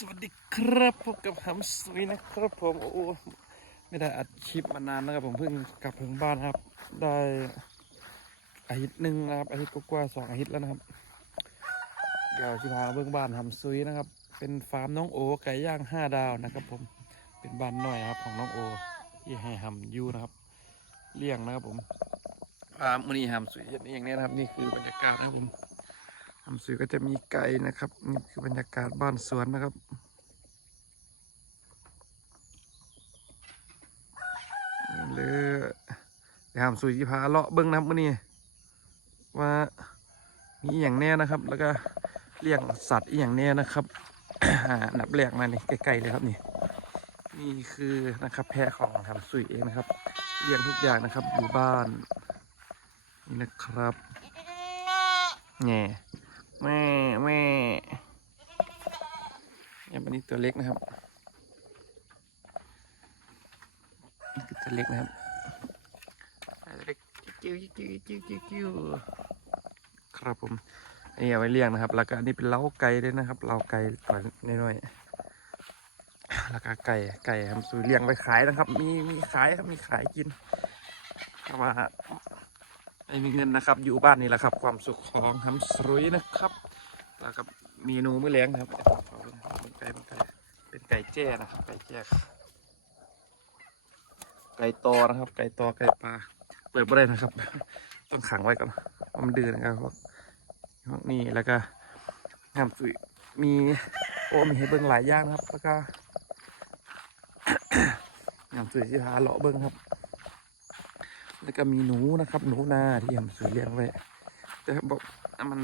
สวัสดีครับพบกับฮัมสวีนะครับผมโอ้ไม่ได้อัดคลิปมานานนะครับผมเพิ่งกลับถึงบ้านครับ ได้อาทิตย์หนึ่งนะครับอาทิตย์กว่าสองอาทิตย์แล้วนะครับเดี๋ยวจะพาเบื้องบ้านฮัมสวีนะครับ เป็นฟาร์มน้องโอไก่ย่างห้าดาวนะครับ ผมเป็นบ้านน้อยนะครับของน้องโอที่ให้ฮัมอยูนะครับ เลี้ยงนะครับผมฟาร์มมือนี้ฮัมสวีเห็นอย่างนี้นะครับ นี่คือบรรยากาศนะครับผม ทำสื่อก็จะมีไก่นะครับ นี่คือบรรยากาศบ้านสวนนะครับเลยเดี๋ยวทำสื่อที่พาเลาะเบิ้งนะครับมื่อนี้ว่ามีอย่างแน่นะครับ แล้วก็เลี้ยงสัตว์อย่างแน่นะครับอ่านับแรกมานี่ใกล้ๆเลยครับนี่นี่คือนะครับแพะของทำสุยเองนะครับเลี้ยงทุกอย่างนะครับอยู่บ้านนี่นะครับแง่ แม่แม่เนี่ยอันนี้ตัวเล็กนะครับนี่คือตัวเล็กนะครับตัวเล็กจิ้วจิ้วจิ้วจิ้วจิ้วครับผมอันนี้เอาไว้เลี้ยงนะครับ แล้วก็อันนี้เป็นเล้าไก่ด้วยนะครับ เล้าไก่ก่อนน้อยๆแล้วก็ไก่ไก่ทำสูตรเลี้ยงไว้ขายนะครับ มีมีขายครับมีขายกินเพราะว่า ไม่มีเงินนะครับ อยู่บ้านนี่แหละครับ ความสุขของทำสรุยนะครับ แล้วก็เมนูมื้อแรงนะครับเป็นไก่เป็นไก่เป็นไก่แจ้นะครับ ไก่แจ้ไก่ตอนะครับ ไก่ตอไก่ปลาเปิดไม่ได้นะครับ ต้องขังไว้ก่อนเพรามันดื้อนะครับพวกพวกนี้แล้วก็น้ำสุยมีโอ้มีให้เบิ้งหลายอย่างนะครับ แล้วก็น้ำสุยที่พาเลาะเบิ้งครับ แล้วก็มีหนูนะครับ หนูนาที่ยำสุยเลี้ยงไว้ แต่บอกมัน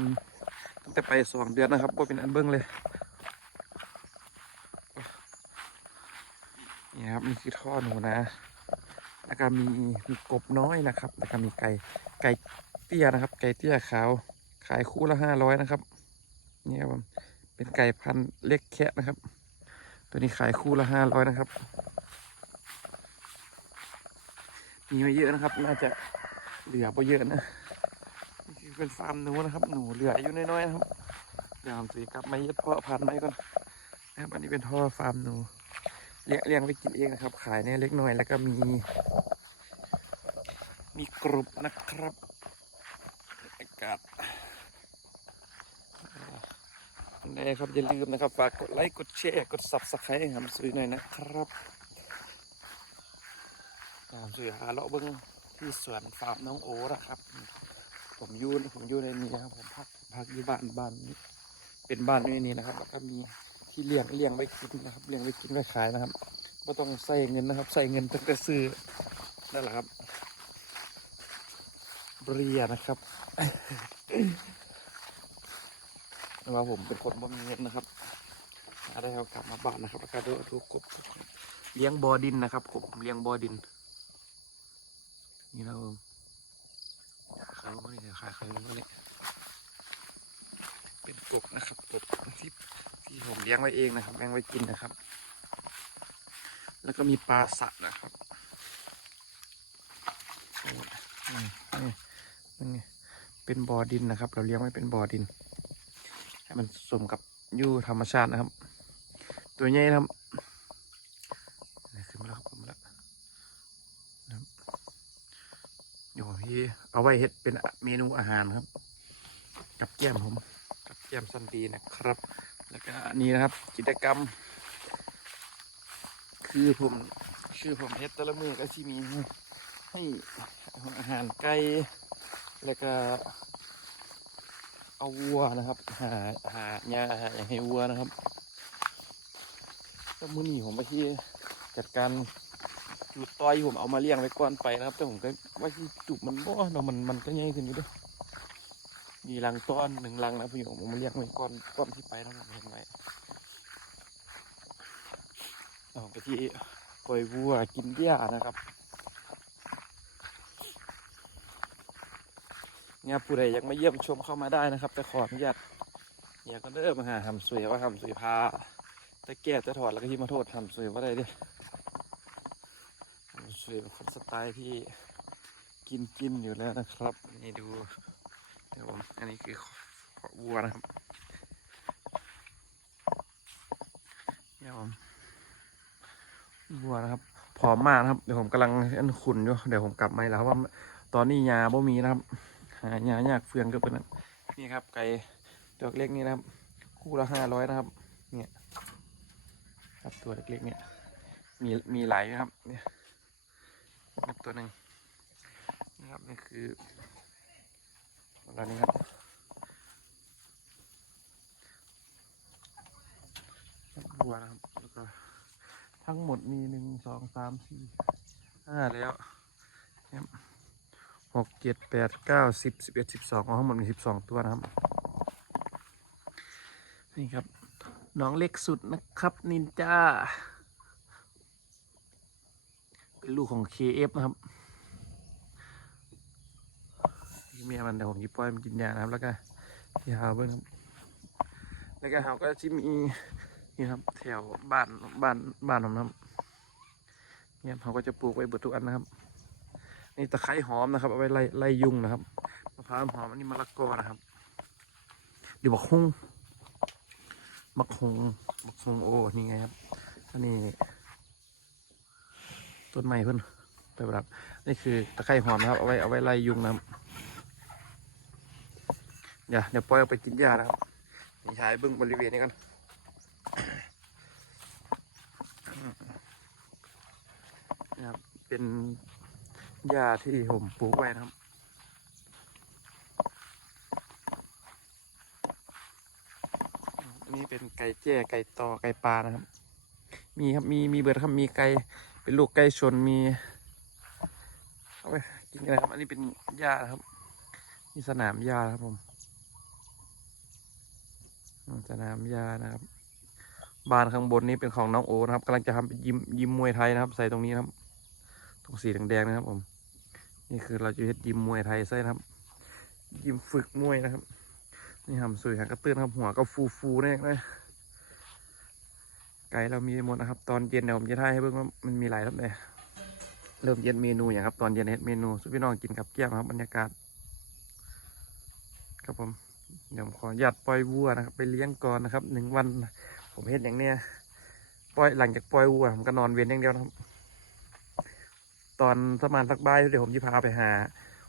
ตั้งแต่ไปสองเดือนนะครับว่เป็นอันเบิ้งเลยนี่ครับนี่คือท่อหนูนะแล้วก็มีมีกบน้อยนะครับ แล้วก็มีไก่ไก่เตี้ยนะครับ ไก่เตี้ยขาว ขายคู่ละห้าร้อยนะครับนี่ครับผมเป็นไก่พันธุ์เล็กแคะนะครับ ตัวนี้ขายคู่ละห้าร้อยนะครับ มีไม่เยอะนะครับ น่าจะเหลือไ่เยอะนะนี่คือเป็นฟาร์มหนูนะครับ หนูเหลืออยู่น้อยๆนะครับเดี๋ยวผมสีกลับมาเย็ดเพาะพันธุ์ไว้ก่อนนะครับอันนี้เป็นท่อฟาร์มหนูเลี้ยงเลี้ยงไว้กินเองนะครับ ขายเนี่ยเล็กน้อยแล้วก็มี มีกรุบนะครับอากาศนี่ครับอย่าลืมนะครับ ฝากกดไลค์ กดแชร์ กด subscribe ให้ผมซื้อหน่อยนะครับ ผมซื้อหาเลาะเบิ้งที่สวนฟาร์มน้องโอนะครับ ผมอยู่ผมอยู่ในนี้นะครับผมพักพักอยู่บ้านบ้านนี้เป็นบ้านในนี้นะครับแล้วก็มีที่เลี้ยงเลี้ยงไว้กินนะครับเลี้ยงไว้กินไว้ขายนะครับไม่ต้องใส่เงินนะครับ ใส่เงินตั้งแต่ซื้อนั่นแหละครับเรียนะครับว่าผมเป็นคนบ่มีเงินนะครับหาได้เอากลับมาบ้านนะครับแล้วก็ดูดูกบเลี้ยงบอดินนะครับผมเลี้ยงบอดิน นี่เราเขาไม่ได้ขายเขาไม่ได้เป็นกบนะครับกบที่ที่ผมเลี้ยงไว้เองนะครับเลี้ยงไว้กินนะครับ แล้วก็มีปลาสัตว์นะครับนี่นี่นี่เป็นบ่อดินนะครับ เราเลี้ยงไว้เป็นบ่อดิน ให้มันสมกับอยู่ธรรมชาตินะครับ ตัวใหญ่นะครับนี่ขึ้นมาแล้วครับขึ้นมาแล้ว ที่เอาไว้เฮ็ดเป็นเมนูอาหารครับ กับแก้มผมกับแก้มซันดีนะครับ แล้วก็นนี้นะครับ กิจกรรม คือผมคือผมเฮ็ดต่ละมือก็ที่มีให้อาหารไก่แล้วก็เอาวัวนะครับ หาหาหญ้าหาอย่างให้วัวนะครับก็มื้อนี้ผมไปที่จัดการ หลุดต่อยผมเอามาเลี้ยงไว้ก่อนไปนะครับ แต่ผมก็ว่าที่จุกมันบ่เนาะมันมันก็ใหญ่ขึ้นอยู่ด้วยมีรังต้อนหนึ่งรังนะพี่ผมเอามาเลี้ยงไว้ก่อนก่อนที่ไปนะครับเห็นไหมเอาไปที่ปล่อยวัวกินหญ้านะครับเนี่ยผู้ใดอยากมาเยี่ยมชมเข้ามาได้นะครับ แต่ขออนุญาตอยาก็เริ่มมาหาทำสวยว่าทำสวยพาตะแก้ตะถอดแล้วก็ที่มาโทษทำสวยว่าได้เดิ สวยเป็นคนสไตล์ที่กินกินอยู่แล้วนะครับ นี่ดูเดี๋ยวผมอันนี้คือวัวนะครับเนี่ยผมวัวนะครับผอมมากนะครับ เดี๋ยวผมกำลังอันขุนอยู่เดี๋ยวผมกลับมาแล้วว่า ตอนนี้ยาบ่มีนะครับ หายายากเฟืองก็เป็นนนี่ครับ ไก่ตัวเล็กนี่นะครับ คู่ละห้าร้อยนะครับ เนี่ย ครับตัวเล็กๆเนี่ยมีมีหลายนะครับเนี่ย นี่ตัวหนึ่งนะครับนี่คืออะไรนี้ครับบัวนะครับแล้วก็ทั้งหมดมีหนึ่งสองสามสี่ห้าแล้วหกเจ็ดแปดเก้าสิบสิบเอ็ดสิบสองทั้งหมดมีสิบสองตัวนะครับ นี่ครับ น้องเล็กสุดนะครับนินจา เป็นลูกของ KF นะครับเมียมันแต่ผมยิบปล่อยมันกินยานะครับ แล้วก็ที่หาเบิ้งแล้วก็เขาก็จะมีนี่ครับ แถวบ้านบ้านบ้านผมนะครับเนี่ยเขาก็จะปลูกไว้เบิดทุกอันนะครับ นี่ตะไคร้หอมนะครับเอาไว้ไล่ไล่ยุงนะครับมะพร้าวหอมอันนี้มะละกอนะครับเดี๋ยวบอกฮุ้งมักฮงมักฮงโอ้นี่ไงครับอันนี้ ต้นไม้เพิ่นไปประดับนี่คือตะไคร้หอมนะครับ เอาไว้เอาไว้ไล่ยุงนะครับอย่าเดี๋ยวปล่อยเอาไปกินหญ้านะครับนี่ถ่ายเบื้องบริเวณนี้กันนะครับ เป็นหญ้าที่ผมปลูกไว้นะครับอันนี้เป็นไก่แจ้ไก่ตอไก่ปลานะครับ มีครับมีมีเบิร์ดครับมีไก่ เป็นลูกไก่ชนมีเอาไปกินกันครับ อันนี้เป็นหญ้านะครับ มีสนามหญ้าครับผม สนามหญ้านะครับบ้านข้างบนนี้เป็นของน้องโอนะครับกำลังจะทำเป็นยิมยิมมวยไทยนะครับ ใส่ตรงนี้นะครับ ตรงสีแดงๆนะครับ ผม นี่คือเราจะเฮ็ดยิมมวยไทยใส่นะครับ ยิมฝึกมวยนะครับ นี่ทำสวยหางกระตื้นครับ หัวก็ฟูฟูๆแน่เลย ไก่เรามีหมดนะครับ ตอนเย็นเดี๋ยวผมจะถ่ายให้เบิ่งว่ามันมีหลายรับเลยเริ่มเย็นเมนูอย่างครับ ตอนเย็นเฮ็ดเมนูสุพี่น้องกินกับแก้มครับบรรยากาศ ครับผมเดี๋ยวผมขออนุญาตปล่อยวัวนะครับ ไปเลี้ยงก่อนนะครับหนึ่งวัน ผมเฮ็ดอย่างเนี้ยปล่อยหลังจากปล่อยวัวผมก็นอนเวียนอย่างเดียวนะครับ ตอนประมาณสักบ่ายเดี๋ยวผมจะพาไปหา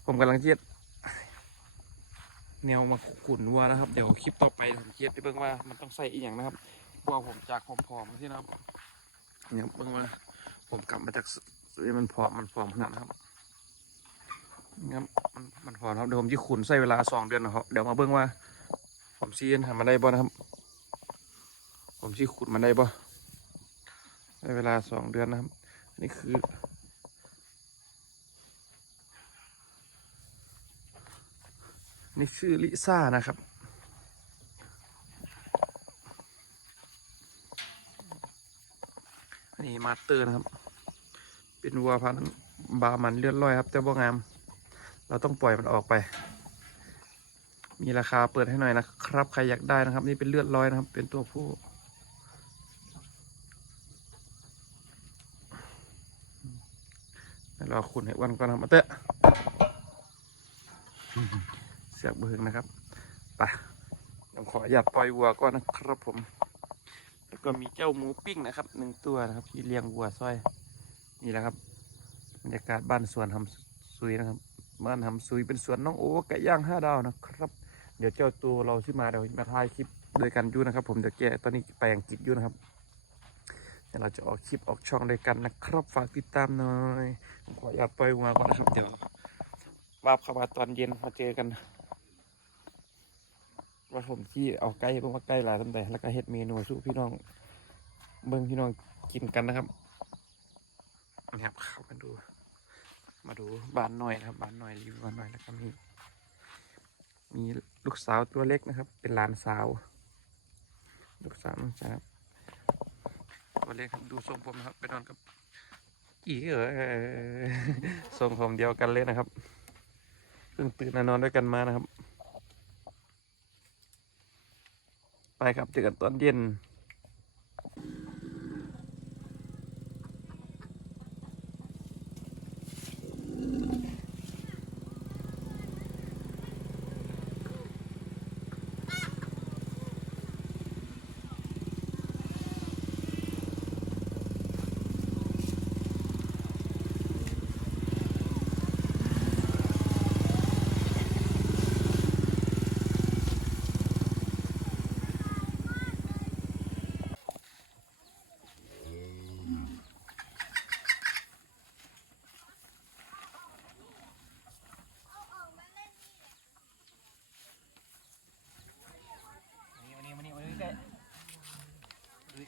ผมกำลังเจ็ดแนวมาขุนวัวนะครับ เดี๋ยวคลิปต่อไปผมเคียดไปเบิ่งว่ามันต้องใส่อีกอย่างนะครับ วัวผมจากผอมๆที่นะครับเนี่ยเบิ่งว่าผมกลับมาจากสมันผอมมันผอมขนาดนะครับนี่ครับมันมันผอมครับเดี๋ยวผมจะขุนใส่เวลาสองเดือนนะครับเดี๋ยวมาเบิ่งว่า ผมซีนทำมาได้บ่นะครับ ผมซีขุดมันได้บ่ใช้เวลาสองเดือนนะครับอันนี่คือนี่ชื่อลิซ่านะครับ อันนี้ มาสเตอร์นะครับ เป็นวัวพันธุ์บามันเลือดลอยครับ แต่บ่งาม เราต้องปล่อยมันออกไป มีราคาเปิดให้หน่อยนะครับ ใครอยากได้นะครับ นี่เป็นเลือดลอยนะครับ เป็นตัวผู้รอคุณให้วันก่อนนะครับมาเตะเสียบเบิงนะครับไปผมขออยากปล่อยวัวก่อนนะครับผม แล้วก็มีเจ้าหมูปิ้งนะครับหนึ่งตัวนะครับที่เลี้ยงวัวซอย นี่แหละครับบรรยากาศบ้านสวนทำซุยนะครับ บ้านทำซุยเป็นสวนน้องโอ้ไก่ย่างห้าดาวนะครับ เดี๋ยวเจ้าตัวเราที่มาเดี๋ยวมาถ่ายคลิปด้วยกันอยู่นะครับ ผมเดี๋ยวแกตอนนี้ไปอังกฤษอยู่นะครับเดี๋ยวเราจะออกคลิปออกช่องด้วยกันนะครับฝากติดตามหน่อยผมขออยากปล่อยวัวก่อนนะครับเดี๋ยววาบเข้ามาตอนเย็นมาเจอกัน ว่าผมที่เอาไก่ลงมาไก่หลายตั้งแต่แล้วก็เฮ็ดเมนูสู้พี่น้อง เบิ้งพี่น้องกินกันนะครับนี่ครับเข้ามาดู มาดูบ้านหน่อยนะครับบ้านหน่อยรีวิวบ้านหน่อยแล้วก็มีมีลูกสาวตัวเล็กนะครับ เป็นหลานสาว ลูกสาวนะครับตัวเล็กครับดูทรงผมนะครับไปนอนกับกี่เออทรงผมเดียวกันเลยนะครับเพิ่งตื่นนอนด้วยกันมานะครับ ไปครับเจอกันตอนเย็น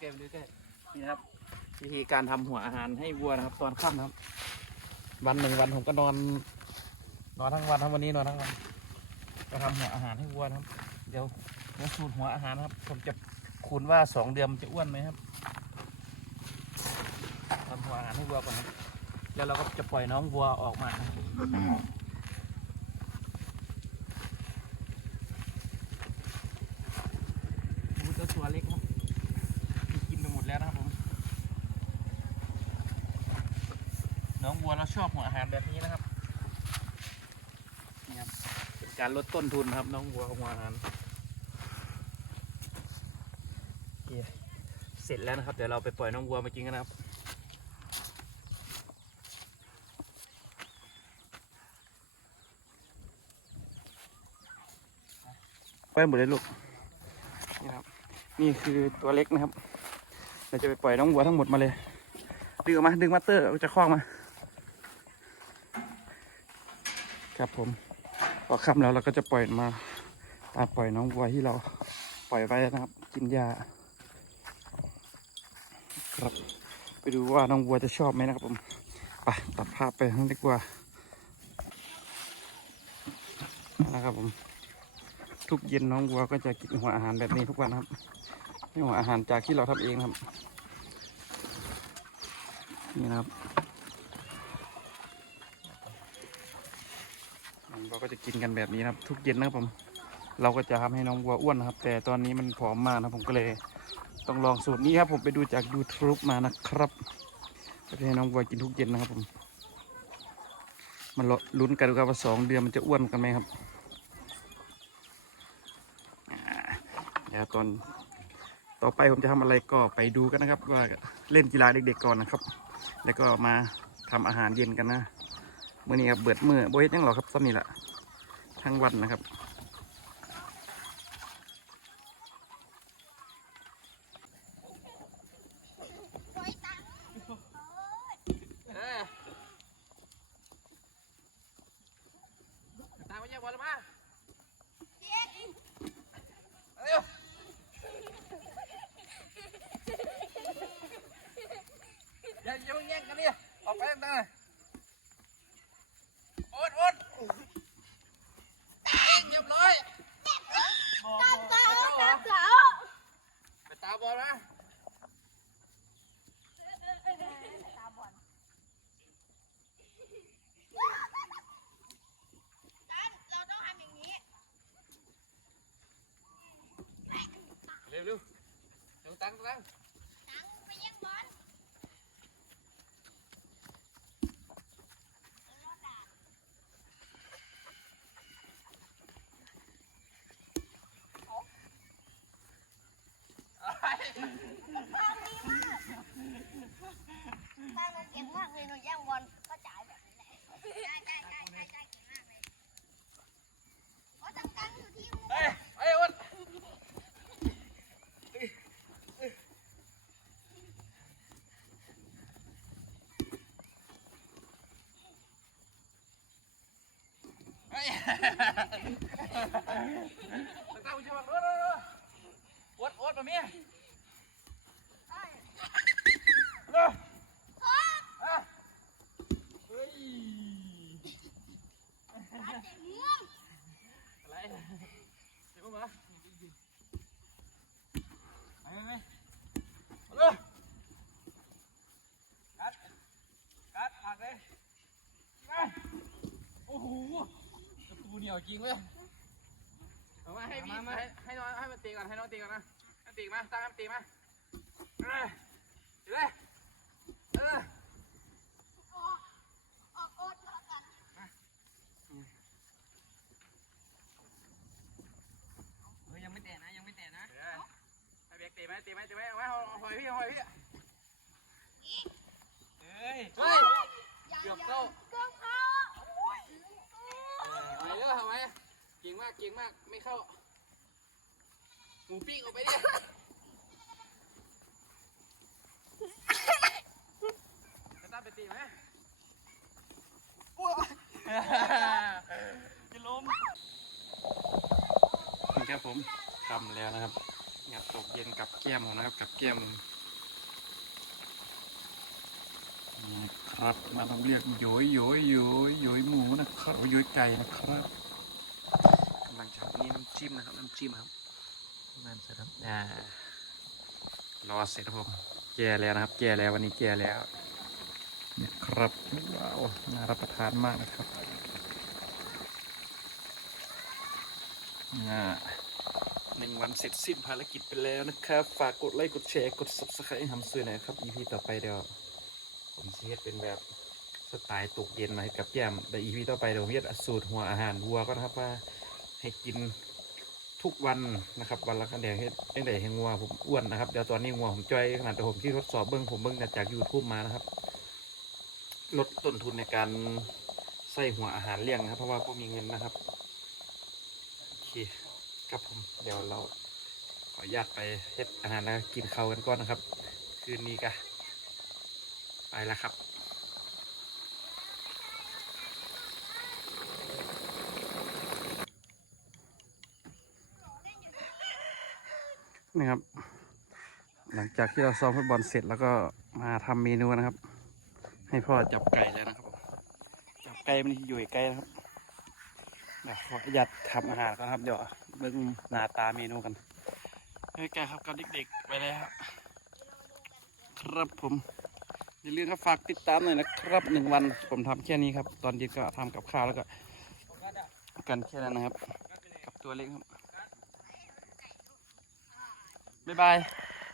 ล้ๆดูใกล้นี่นะครับ วิธีการทำหัวอาหารให้วัวนะครับ ตอนค่ำนะครับ วันหนึ่งวันผมก็นอน นอนทั้งวันทั้งวันนี้นอนทั้งวันก็ทำหัวอาหารให้วัวนะครับ เดี๋ยวเดี๋ยวสูตรหัวอาหารนะครับ ผมจะคูณว่าสองเดือนมันจะอ้วนไหมครับทำหัวอาหารให้วัวก่อนครับแล้วเราก็จะปล่อยน้องวัวออกมานะครับดูเจ้าตัวเล็กครับกินไปหมดแล้วนะครับผม น้องวัวเราชอบหัวอาหารแบบนี้นะครับนี่ครับ เป็น การลดต้นทุนครับ น้องวัวหัวาหารโอเสร็จแล้วนะครับ เดี๋ยวเราไปปล่อยน้องวัวมากินกันนะครับไปหมดเลยลูกนี่ครับ นี่คือตัวเล็กนะครับเราจะไปปล่อยน้องวัวทั้งหมดมาเลย ดึงออกมา ดึงมัตเตอร์จะคล้องมา ครับผม พอค่ำแล้วเราก็จะปล่อยมาตามปล่อยน้องวัวที่เราปล่อยไว้นะครับ กินหญ้าครับ ไปดูว่าน้องวัวจะชอบไหมนะครับผมไปตัดภาพไปทั้งดีกว่านะครับผมทุกเย็นน้องวัวก็จะกินหัวอาหารแบบนี้ทุกวันครับนี่หัวอาหารจากที่เราทำเองครับ นี่นะครับเรา ก็จะกินกันแบบนี้นะครับ ทุกเย็นนะครับผม เราก็จะทำให้น้องวัวอ้วนนะครับ แต่ตอนนี้มันผอมมากนะผมก็เลย ต้องลองสูตรนี้ครับผมไปดูจาก YouTube มานะครับก็จะให้น้องวัวกินทุกเย็นนะครับผมมันลุ้นกันดูครับว่าสองเดือนมันจะอ้วนกันไหมครับเดี๋ยวตอนต่อไปผมจะทำอะไรก็ไปดูกันนะครับ ว่าเล่นกีฬาเด็กๆก่อนนะครับ แล้วก็มาทำอาหารเย็นกันนะมื่อนี้ครับเบิดมือโบเฮ็ดยังหรอครับซ้ำนี่แหละ ทั้งวันนะครับ ตามมาแย่บอลมาเร็วอย่าอย่าเพิ่งแย่งกันดิออกไปต่างๆเลยโอ๊ตโอ๊ตเรียบร้อยบอกบอกไปตาบอลมา เราต้องทำอย่างนี้ เร็วเร็วเร็วตังตัง ตังไปแย่งบอล ตังมันเก่งมากเลยหนูแย่งบอลก็จ่ายแบบนี้แหละใช่ใช่ใช่ใช่ใช่เก่งมากเลยโอ้ตังตังอยู่ที่มือเฮ้ยเฮ้ยโอ๊ตเฮ้ยตั้งตาคุณจะบอกโอ๊ตโอ๊ตโอ๊ตมาเมียเร็วอะเฮ้ย เจ๋งม่วง อะไรเดี๋ยวมาไปไปไปมาเลยกัดกัดหักเลยมาโอ้โหประตูเหนียว จริงเว้ยเอามาให้พี่ให้ให้น้องให้มันตีก่อนให้น้องตีก่อนนะให้ตีมาตั้งให้มันตีมาเออตีเลยเออออกออกโอ๊ตมากันเฮ้ยยังไม่แตะนะยังไม่แตะนะเดี๋ยวให้เบรกตีไหมตีไหมตีไหมเอาไว้เอาหอยพี่เอาหอยพี่เฮ้ยเฮ้ยยังเกือบยังเข้า เกือบเข้าไปเย อทำไมเก่งมากเก่งมากไม่เข้าหมูปิ้งออกไปดิกระตั้นไปตีไหมกินลมนี่ครับผมทำแล้วนะครับงัดตกเย็นกับแก้มนะครับกับแก้มนี่ครับมาต้องเรียกโยยโยยโยยโยยหมูนะครับโยยไก่นะครับ จิ้มนะครับน้ำจิ้มครับน้ำใส่ครับอ่ารอเสร็จครับผมแก่แล้วนะครับ แก่แล้ววันนี้แก่แล้วเนี่ยครับว้าวน่ารับประทานมากนะครับอ่าหนึ่งวันเสร็จสิ้นภารกิจไปแล้วนะครับ ฝากกดไลค์กดแชร์กด subscribe ให้ทำซื้อหน่อยครับ EP ต่อไปเดี๋ยวผมสิเฮ็ดเป็นแบบสไตล์ตกเย็นมาให้กับแก้มแต่อีพีต่อไปเดี๋ยวผมจะสูตรหัวอาหารวัวก็นะครับว่าให้กิน ทุกวันนะครับ วันละคันเดียวเฮ็ดเองแต่ให้งัวผมอ้วนนะครับเดี๋ยวตอนนี้งัวผมจ้อยขนาดแต่ผมที่ทดสอบเบิ้งผมเบิ้งจาก YouTube มานะครับ ลดต้นทุนในการใส่หัวอาหารเลี้ยงนะครับ เพราะว่าผมมีเงินนะครับโอเคครับผมเดี๋ยวเราขออนุญาตไปเฮ็ดอาหารแล้วกินข้าวกันก่อนนะครับ คืนนี้กะไปแล้วครับ นี่ครับ หลังจากที่เราซ้อมฟุตบอลเสร็จแล้วก็มาทำเมนูนะครับ ให้พ่อจับไก่แล้วนะครับ จับไก่มันอยู่ไกลนะครับเดี๋ยวขออนุญาตทำอาหารก่อนครับ เดี๋ยวเบิ่งหน้าตาเมนูกันให้ยไก่ครับกับเด็กๆไปแล้วครับผมอย่าลืมครับฝากติดตามหน่อยนะครับหนึ่งวันผมทำแค่นี้ครับ ตอนเย็นก็ทำกับข้าวแล้วก็ กันแค่นั้นนะครับ กับตัวเล็กครับ บ๊ายบาย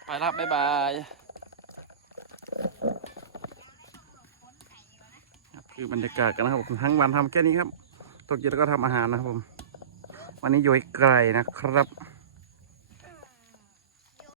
ไปแล้วครับบ๊ายบายคือบรรยากาศกันนะครับผมทั้งวันทำแค่นี้ครับตกเย็นก็ทำอาหารนะครับผม วันนี้โยยไก่นะครับ